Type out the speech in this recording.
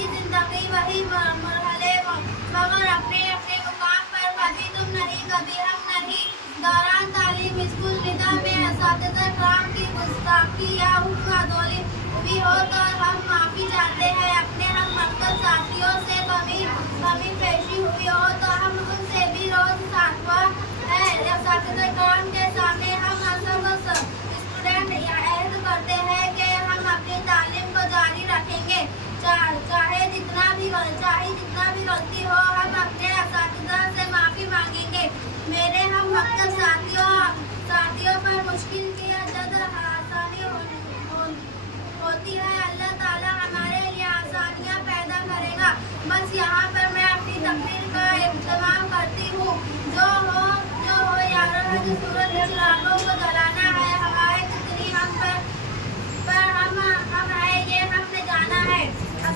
वही जिंदगी वही मरहले, मगर अपने अपने मुकाम पर कभी तुम नहीं कभी हम नहीं। दौरान तालीम स्कूल निदा में असातिज़ा कराम की गुस्ताखी या हुक्म अदौली हुई हो तो हम माफ़ी चाहते हैं। अपने हम मकतब साथियों से कमी पेशी हुई हो तो हम उनसे भी रोज़ सातवा है। असातिज़ा कराम के सामने हम सब स्टूडेंट अहद करते हैं कि हम अपनी तालीम को जारी रखेंगे, चाहे जितना भी गलती हो। हम अपने असातिज़ा से माफ़ी मांगेंगे। मेरे हम मकतब साथियों पर मुश्किल की जद आसानी होती है। अल्लाह ताला हमारे लिए आसानियाँ पैदा करेगा। बस यहाँ पर मैं अपनी तकरीर का इख्तिताम करती हूँ। जो हो यारों, सूरज चिरागों को जलाना है।